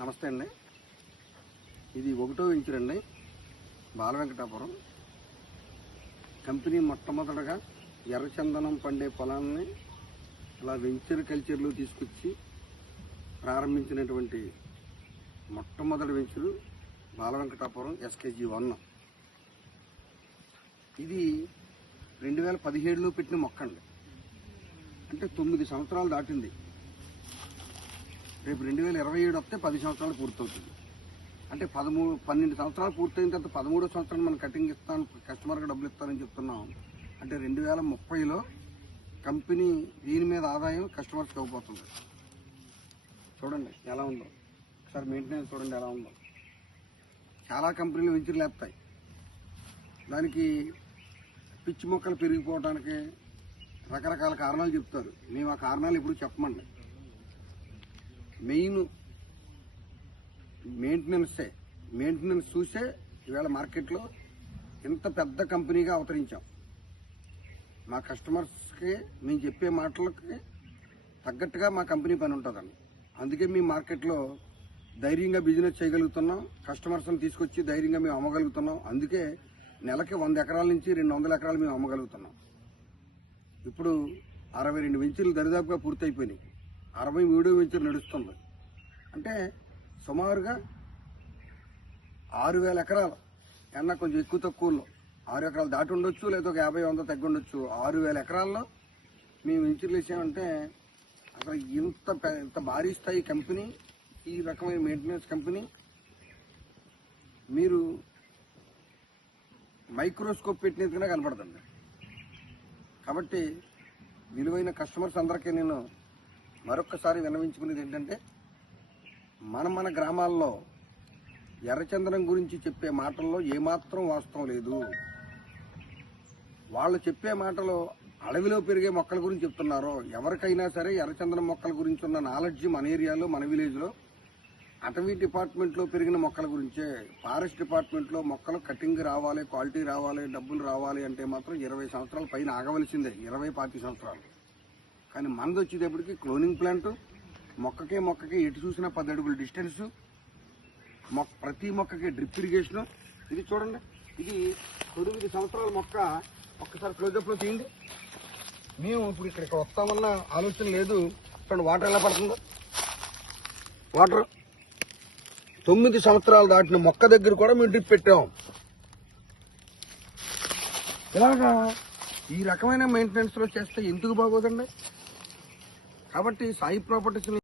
నమస్తే అండి. ఇది 1వ వెంచర్ అండి, బాలవెంకటాపురం కంపెనీ. మొట్టమొదటగా ఎర్రచందనం పండే పొలాన్ని అలా వెంచర్ కల్చర్లో తీసుకొచ్చి ప్రారంభించినటువంటి మొట్టమొదటి వెంచరు బాలవెంకటాపురం SKG 1. ఇది 2017లో పెట్టిన మొక్క అండి. అంటే 9 సంవత్సరాలు దాటింది. రేపు 2027 వస్తే 10 సంవత్సరాలు పూర్తవుతుంది. అంటే 12 సంవత్సరాలు పూర్తయిన తర్వాత 13వ సంవత్సరం మనం కటింగ్ ఇస్తాను, కస్టమర్కి డబ్బులు ఇస్తానని చెప్తున్నాం. అంటే 2030లో కంపెనీ దీని మీద ఆదాయం కస్టమర్స్కి ఇవ్వబోతుంది. చూడండి ఎలా ఉందో, ఒకసారి మెయింటెనెన్స్ చూడండి ఎలా ఉందో. చాలా కంపెనీలు వెంచర్లు వేస్తాయి, దానికి పిచ్చి మొక్కలు పెరిగిపోవడానికి రకరకాల కారణాలు చెప్తారు. మేము ఆ కారణాలు ఇప్పుడు చెప్పమండి. మెయిన్ మెయింటెనెన్స్ చూసే ఈవేళ మార్కెట్లో ఇంత పెద్ద కంపెనీగా అవతరించాం. మా కస్టమర్స్కి మేము చెప్పే మాటలకి తగ్గట్టుగా మా కంపెనీ పని ఉంటుందండి. అందుకే మేము మార్కెట్లో ధైర్యంగా బిజినెస్ చేయగలుగుతున్నాం, కస్టమర్స్ని తీసుకొచ్చి ధైర్యంగా మేము అమ్మగలుగుతున్నాం. అందుకే నెలకి 100 ఎకరాల నుంచి 200 ఎకరాలు మేము అమ్మగలుగుతున్నాం. ఇప్పుడు 62 వెంచర్లు దరిదాపుగా పూర్తయిపోయినాయి. 63వ వెంచర్ నడుస్తుంది. అంటే సుమారుగా 6000 ఎకరాలు కన్నా కొంచెం ఎక్కువ తక్కువలో 6 ఎకరాలు దాటి ఉండొచ్చు, లేదా ఒక 50-100 తగ్గి ఉండొచ్చు. 6000 ఎకరాల్లో మేము వెంచర్లు వేసామంటే అసలు ఇంత భారీ స్థాయి కంపెనీ, ఈ రకమైన మెయింటెనెన్స్ కంపెనీ మీరు మైక్రోస్కోప్ పెట్టినట్టుగా కనపడుతుంది. కాబట్టి విలువైన కస్టమర్స్ అందరికీ నేను మరొక్కసారి విన్నవించుకునేది ఏంటంటే, మన గ్రామాల్లో ఎర్రచందనం గురించి చెప్పే మాటల్లో ఏమాత్రం వాస్తవం లేదు. వాళ్ళు చెప్పే మాటలు అడవిలో పెరిగే మొక్కల గురించి చెప్తున్నారు. ఎవరికైనా సరే ఎర్రచందనం మొక్కల గురించి ఉన్న నాలెడ్జ్ మన ఏరియాలో, మన విలేజ్లో అటవీ డిపార్ట్మెంట్లో పెరిగిన మొక్కల గురించే. ఫారెస్ట్ డిపార్ట్మెంట్లో మొక్కలు కటింగ్ రావాలి, క్వాలిటీ రావాలి, డబ్బులు రావాలి అంటే మాత్రం 20 సంవత్సరాల పైన ఆగవలసిందే, 20-25 సంవత్సరాలు. కానీ మనది వచ్చేటప్పటికి క్లోనింగ్ ప్లాంట్, మొక్కకి ఎటు చూసినా 10 అడుగుల డిస్టెన్స్, ప్రతి మొక్కకి డ్రిప్ ఇరిగేషను. ఇది చూడండి, ఇది 9 సంవత్సరాల మొక్క. ఒక్కసారి క్లోజప్లో తీయండి. మేము ఇప్పుడు ఇక్కడికి వస్తామన్న ఆలోచన లేదు. చూడండి వాటర్ ఎలా పడుతుందో. వాటర్ 9 సంవత్సరాలు దాటిన మొక్క దగ్గర కూడా మేము డ్రిప్ పెట్టాం. ఇలాగా ఈ రకమైన మెయింటెనెన్స్లో చేస్తే ఎందుకు బాగోదండి? కాబట్టి సాయి ప్రాపర్టీస్